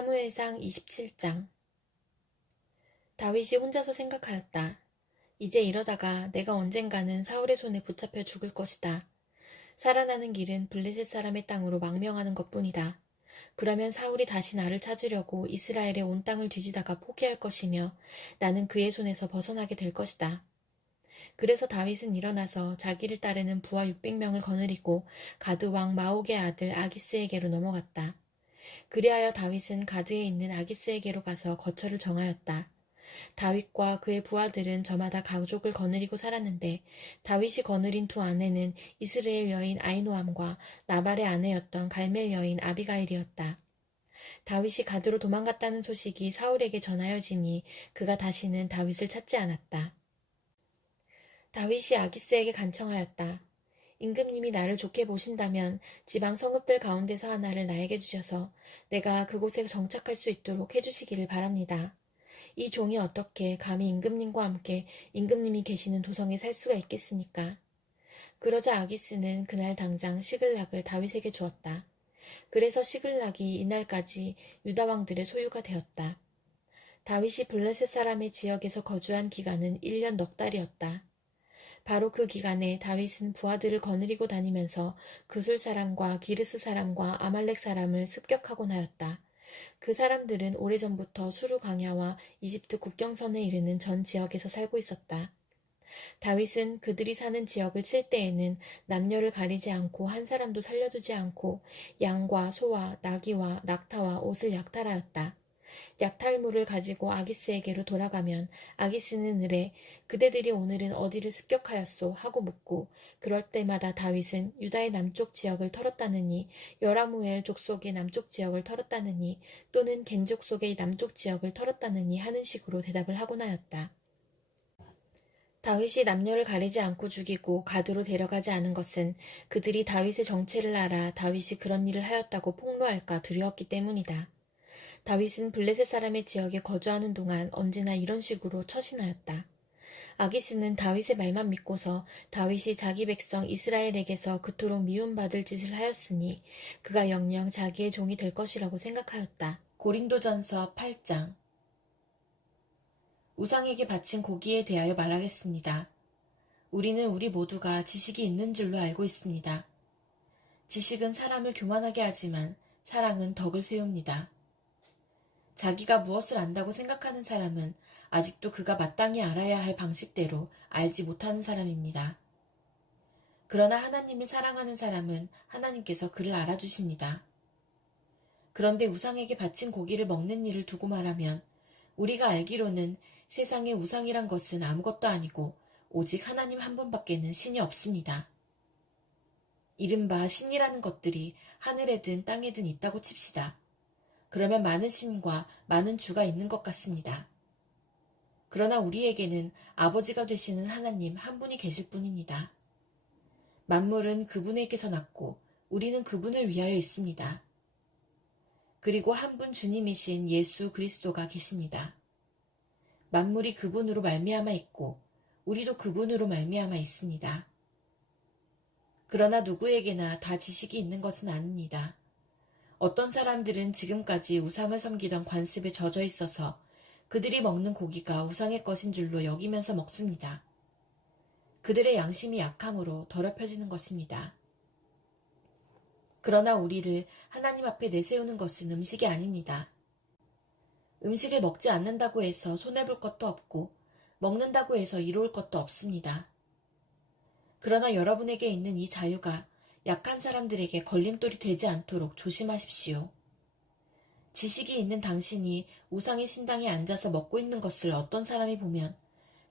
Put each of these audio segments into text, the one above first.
사무엘상 27장. 다윗이 혼자서 생각하였다. 이제 이러다가 내가 언젠가는 사울의 손에 붙잡혀 죽을 것이다. 살아나는 길은 블레셋 사람의 땅으로 망명하는 것뿐이다. 그러면 사울이 다시 나를 찾으려고 이스라엘의 온 땅을 뒤지다가 포기할 것이며 나는 그의 손에서 벗어나게 될 것이다. 그래서 다윗은 일어나서 자기를 따르는 부하 600명을 거느리고 가드 왕 마옥의 아들 아기스에게로 넘어갔다. 그리하여 다윗은 가드에 있는 아기스에게로 가서 거처를 정하였다. 다윗과 그의 부하들은 저마다 가족을 거느리고 살았는데 다윗이 거느린 두 아내는 이스라엘 여인 아히노암과 나발의 아내였던 갈멜 여인 아비가일이었다. 다윗이 가드로 도망갔다는 소식이 사울에게 전하여지니 그가 다시는 다윗을 찾지 않았다. 다윗이 아기스에게 간청하였다. 임금님이 나를 좋게 보신다면 지방 성읍들 가운데서 하나를 나에게 주셔서 내가 그곳에 정착할 수 있도록 해주시기를 바랍니다. 이 종이 어떻게 감히 임금님과 함께 임금님이 계시는 도성에 살 수가 있겠습니까? 그러자 아기스는 그날 당장 시글락을 다윗에게 주었다. 그래서 시글락이 이날까지 유다 왕들의 소유가 되었다. 다윗이 블레셋 사람의 지역에서 거주한 기간은 1년 넉 달이었다. 바로 그 기간에 다윗은 부하들을 거느리고 다니면서 그술 사람과 기르스 사람과 아말렉 사람을 습격하곤 하였다. 그 사람들은 오래전부터 수르 강야와 이집트 국경선에 이르는 전 지역에서 살고 있었다. 다윗은 그들이 사는 지역을 칠 때에는 남녀를 가리지 않고 한 사람도 살려두지 않고 양과 소와 나귀와 낙타와 옷을 약탈하였다. 약탈물을 가지고 아기스에게로 돌아가면 아기스는 으레 그대들이 오늘은 어디를 습격하였소 하고 묻고 그럴 때마다 다윗은 유다의 남쪽 지역을 털었다느니 여라무엘 족속의 남쪽 지역을 털었다느니 또는 겐 족속의 남쪽 지역을 털었다느니 하는 식으로 대답을 하곤 하였다. 다윗이 남녀를 가리지 않고 죽이고 가드로 데려가지 않은 것은 그들이 다윗의 정체를 알아 다윗이 그런 일을 하였다고 폭로할까 두려웠기 때문이다. 다윗은 블레셋 사람의 지역에 거주하는 동안 언제나 이런 식으로 처신하였다. 아기스는 다윗의 말만 믿고서 다윗이 자기 백성 이스라엘에게서 그토록 미움받을 짓을 하였으니 그가 영영 자기의 종이 될 것이라고 생각하였다. 고린도전서 8장. 우상에게 바친 고기에 대하여 말하겠습니다. 우리는 우리 모두가 지식이 있는 줄로 알고 있습니다. 지식은 사람을 교만하게 하지만 사랑은 덕을 세웁니다. 자기가 무엇을 안다고 생각하는 사람은 아직도 그가 마땅히 알아야 할 방식대로 알지 못하는 사람입니다. 그러나 하나님을 사랑하는 사람은 하나님께서 그를 알아주십니다. 그런데 우상에게 바친 고기를 먹는 일을 두고 말하면 우리가 알기로는 세상에 우상이란 것은 아무것도 아니고 오직 하나님 한 분밖에는 신이 없습니다. 이른바 신이라는 것들이 하늘에든 땅에든 있다고 칩시다. 그러면 많은 신과 많은 주가 있는 것 같습니다. 그러나 우리에게는 아버지가 되시는 하나님 한 분이 계실 뿐입니다. 만물은 그분에게서 났고 우리는 그분을 위하여 있습니다. 그리고 한 분 주님이신 예수 그리스도가 계십니다. 만물이 그분으로 말미암아 있고 우리도 그분으로 말미암아 있습니다. 그러나 누구에게나 다 지식이 있는 것은 아닙니다. 어떤 사람들은 지금까지 우상을 섬기던 관습에 젖어 있어서 그들이 먹는 고기가 우상의 것인 줄로 여기면서 먹습니다. 그들의 양심이 약함으로 더럽혀지는 것입니다. 그러나 우리를 하나님 앞에 내세우는 것은 음식이 아닙니다. 음식을 먹지 않는다고 해서 손해볼 것도 없고 먹는다고 해서 이로울 것도 없습니다. 그러나 여러분에게 있는 이 자유가 약한 사람들에게 걸림돌이 되지 않도록 조심하십시오. 지식이 있는 당신이 우상의 신당에 앉아서 먹고 있는 것을 어떤 사람이 보면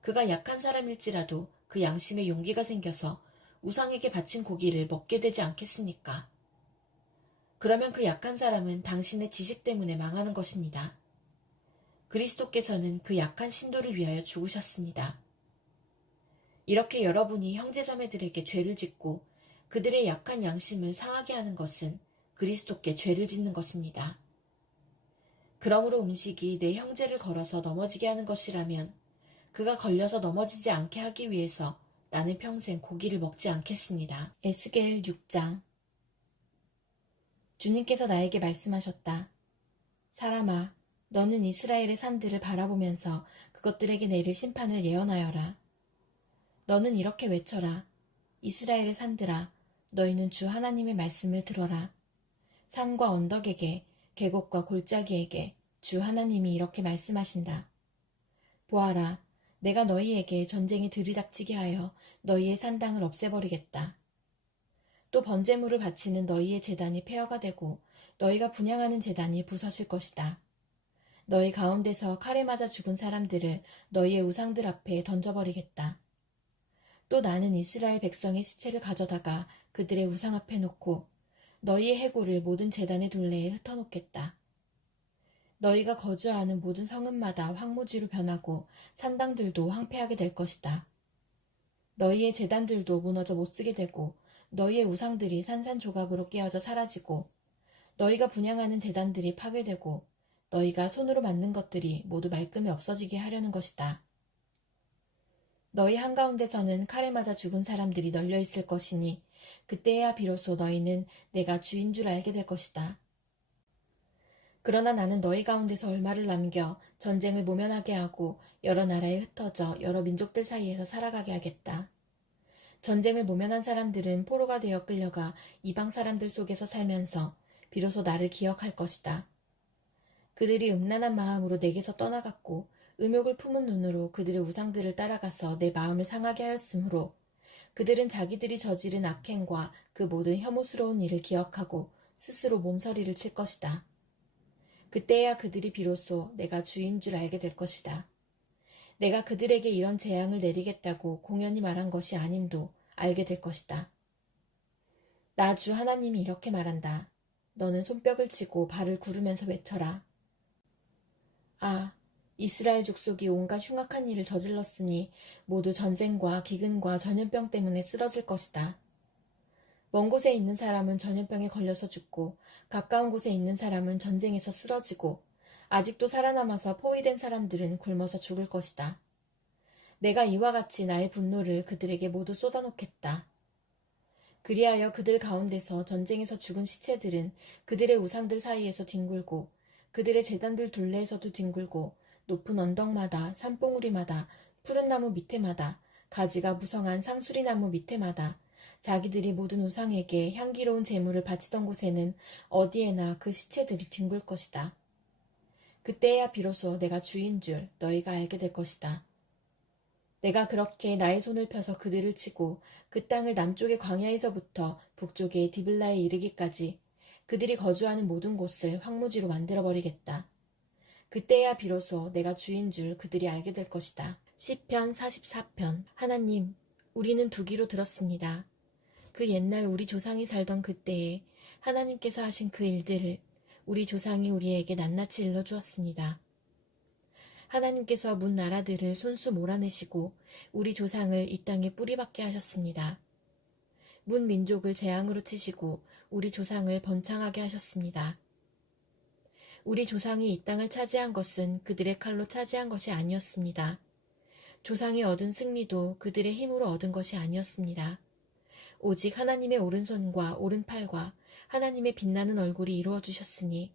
그가 약한 사람일지라도 그 양심에 용기가 생겨서 우상에게 바친 고기를 먹게 되지 않겠습니까? 그러면 그 약한 사람은 당신의 지식 때문에 망하는 것입니다. 그리스도께서는 그 약한 신도를 위하여 죽으셨습니다. 이렇게 여러분이 형제자매들에게 죄를 짓고 그들의 약한 양심을 상하게 하는 것은 그리스도께 죄를 짓는 것입니다. 그러므로 음식이 내 형제를 걸어서 넘어지게 하는 것이라면 그가 걸려서 넘어지지 않게 하기 위해서 나는 평생 고기를 먹지 않겠습니다. 에스겔 6장. 주님께서 나에게 말씀하셨다. 사람아, 너는 이스라엘의 산들을 바라보면서 그것들에게 내릴 심판을 예언하여라. 너는 이렇게 외쳐라. 이스라엘의 산들아, 너희는 주 하나님의 말씀을 들어라. 산과 언덕에게, 계곡과 골짜기에게 주 하나님이 이렇게 말씀하신다. 보아라, 내가 너희에게 전쟁에 들이닥치게 하여 너희의 산당을 없애버리겠다. 또 번제물을 바치는 너희의 제단이 폐허가 되고 너희가 분향하는 제단이 부서질 것이다. 너희 가운데서 칼에 맞아 죽은 사람들을 너희의 우상들 앞에 던져버리겠다. 또 나는 이스라엘 백성의 시체를 가져다가 그들의 우상 앞에 놓고 너희의 해골을 모든 제단의 둘레에 흩어놓겠다. 너희가 거주하는 모든 성읍마다 황무지로 변하고 산당들도 황폐하게 될 것이다. 너희의 제단들도 무너져 못쓰게 되고 너희의 우상들이 산산조각으로 깨어져 사라지고 너희가 분향하는 제단들이 파괴되고 너희가 손으로 만든 것들이 모두 말끔히 없어지게 하려는 것이다. 너희 한가운데서는 칼에 맞아 죽은 사람들이 널려 있을 것이니 그때야 비로소 너희는 내가 주인 줄 알게 될 것이다. 그러나 나는 너희 가운데서 얼마를 남겨 전쟁을 모면하게 하고 여러 나라에 흩어져 여러 민족들 사이에서 살아가게 하겠다. 전쟁을 모면한 사람들은 포로가 되어 끌려가 이방 사람들 속에서 살면서 비로소 나를 기억할 것이다. 그들이 음란한 마음으로 내게서 떠나갔고 음욕을 품은 눈으로 그들의 우상들을 따라가서 내 마음을 상하게 하였으므로 그들은 자기들이 저지른 악행과 그 모든 혐오스러운 일을 기억하고 스스로 몸서리를 칠 것이다. 그때야 그들이 비로소 내가 주인 줄 알게 될 것이다. 내가 그들에게 이런 재앙을 내리겠다고 공연히 말한 것이 아님도 알게 될 것이다. 나 주 하나님이 이렇게 말한다. 너는 손뼉을 치고 발을 구르면서 외쳐라. 아, 이스라엘 족속이 온갖 흉악한 일을 저질렀으니 모두 전쟁과 기근과 전염병 때문에 쓰러질 것이다. 먼 곳에 있는 사람은 전염병에 걸려서 죽고 가까운 곳에 있는 사람은 전쟁에서 쓰러지고 아직도 살아남아서 포위된 사람들은 굶어서 죽을 것이다. 내가 이와 같이 나의 분노를 그들에게 모두 쏟아놓겠다. 그리하여 그들 가운데서 전쟁에서 죽은 시체들은 그들의 우상들 사이에서 뒹굴고 그들의 제단들 둘레에서도 뒹굴고 높은 언덕마다 산봉우리마다 푸른 나무 밑에마다 가지가 무성한 상수리나무 밑에마다 자기들이 모든 우상에게 향기로운 제물을 바치던 곳에는 어디에나 그 시체들이 뒹굴 것이다. 그때야 비로소 내가 주인 줄 너희가 알게 될 것이다. 내가 그렇게 나의 손을 펴서 그들을 치고 그 땅을 남쪽의 광야에서부터 북쪽의 디블라에 이르기까지 그들이 거주하는 모든 곳을 황무지로 만들어버리겠다. 그때야 비로소 내가 주인 줄 그들이 알게 될 것이다. 시편 44편. 하나님, 우리는 두기로 들었습니다. 그 옛날 우리 조상이 살던 그때에 하나님께서 하신 그 일들을 우리 조상이 우리에게 낱낱이 일러주었습니다. 하나님께서 문 나라들을 손수 몰아내시고 우리 조상을 이 땅에 뿌리박게 하셨습니다. 문 민족을 재앙으로 치시고 우리 조상을 번창하게 하셨습니다. 우리 조상이 이 땅을 차지한 것은 그들의 칼로 차지한 것이 아니었습니다. 조상이 얻은 승리도 그들의 힘으로 얻은 것이 아니었습니다. 오직 하나님의 오른손과 오른팔과 하나님의 빛나는 얼굴이 이루어 주셨으니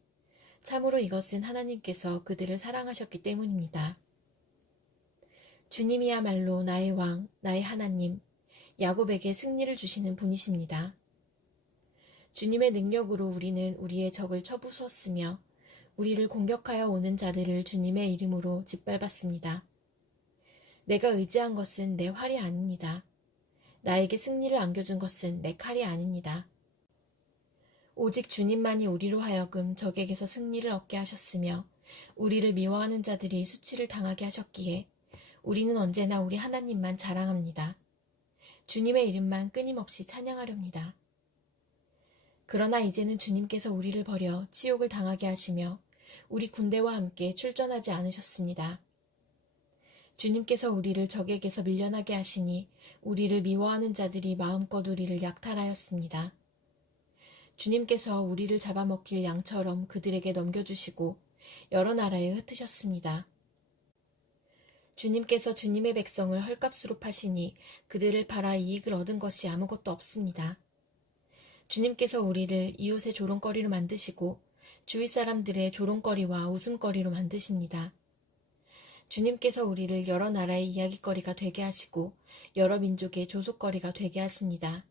참으로 이것은 하나님께서 그들을 사랑하셨기 때문입니다. 주님이야말로 나의 왕, 나의 하나님, 야곱에게 승리를 주시는 분이십니다. 주님의 능력으로 우리는 우리의 적을 쳐부수었으며 우리를 공격하여 오는 자들을 주님의 이름으로 짓밟았습니다. 내가 의지한 것은 내 활이 아닙니다. 나에게 승리를 안겨준 것은 내 칼이 아닙니다. 오직 주님만이 우리로 하여금 적에게서 승리를 얻게 하셨으며 우리를 미워하는 자들이 수치를 당하게 하셨기에 우리는 언제나 우리 하나님만 자랑합니다. 주님의 이름만 끊임없이 찬양하렵니다. 그러나 이제는 주님께서 우리를 버려 치욕을 당하게 하시며 우리 군대와 함께 출전하지 않으셨습니다. 주님께서 우리를 적에게서 밀려나게 하시니 우리를 미워하는 자들이 마음껏 우리를 약탈하였습니다. 주님께서 우리를 잡아먹힐 양처럼 그들에게 넘겨주시고 여러 나라에 흩으셨습니다. 주님께서 주님의 백성을 헐값으로 파시니 그들을 팔아 이익을 얻은 것이 아무것도 없습니다. 주님께서 우리를 이웃의 조롱거리로 만드시고 주위 사람들의 조롱거리와 웃음거리로 만드십니다. 주님께서 우리를 여러 나라의 이야깃거리가 되게 하시고 여러 민족의 조속거리가 되게 하십니다.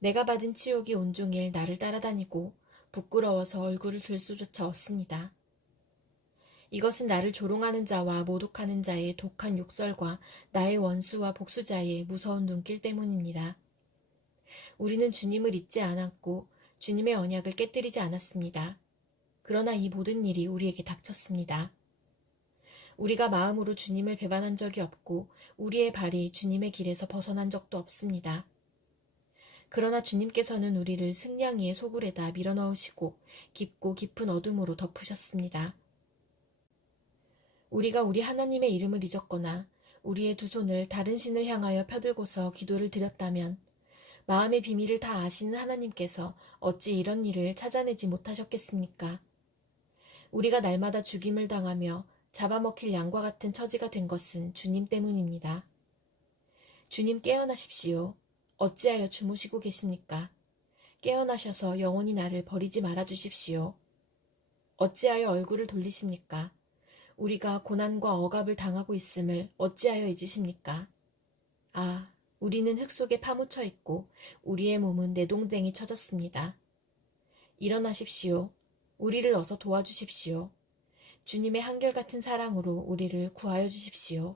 내가 받은 치욕이 온종일 나를 따라다니고 부끄러워서 얼굴을 들 수조차 없습니다. 이것은 나를 조롱하는 자와 모독하는 자의 독한 욕설과 나의 원수와 복수자의 무서운 눈길 때문입니다. 우리는 주님을 잊지 않았고 주님의 언약을 깨뜨리지 않았습니다. 그러나 이 모든 일이 우리에게 닥쳤습니다. 우리가 마음으로 주님을 배반한 적이 없고 우리의 발이 주님의 길에서 벗어난 적도 없습니다. 그러나 주님께서는 우리를 승냥이의 소굴에다 밀어넣으시고 깊고 깊은 어둠으로 덮으셨습니다. 우리가 우리 하나님의 이름을 잊었거나 우리의 두 손을 다른 신을 향하여 펴들고서 기도를 드렸다면 마음의 비밀을 다 아시는 하나님께서 어찌 이런 일을 찾아내지 못하셨겠습니까? 우리가 날마다 죽임을 당하며 잡아먹힐 양과 같은 처지가 된 것은 주님 때문입니다. 주님 깨어나십시오. 어찌하여 주무시고 계십니까? 깨어나셔서 영원히 나를 버리지 말아 주십시오. 어찌하여 얼굴을 돌리십니까? 우리가 고난과 억압을 당하고 있음을 어찌하여 잊으십니까? 아, 우리는 흙 속에 파묻혀 있고 우리의 몸은 내동댕이 쳐졌습니다. 일어나십시오. 우리를 어서 도와주십시오. 주님의 한결같은 사랑으로 우리를 구하여 주십시오.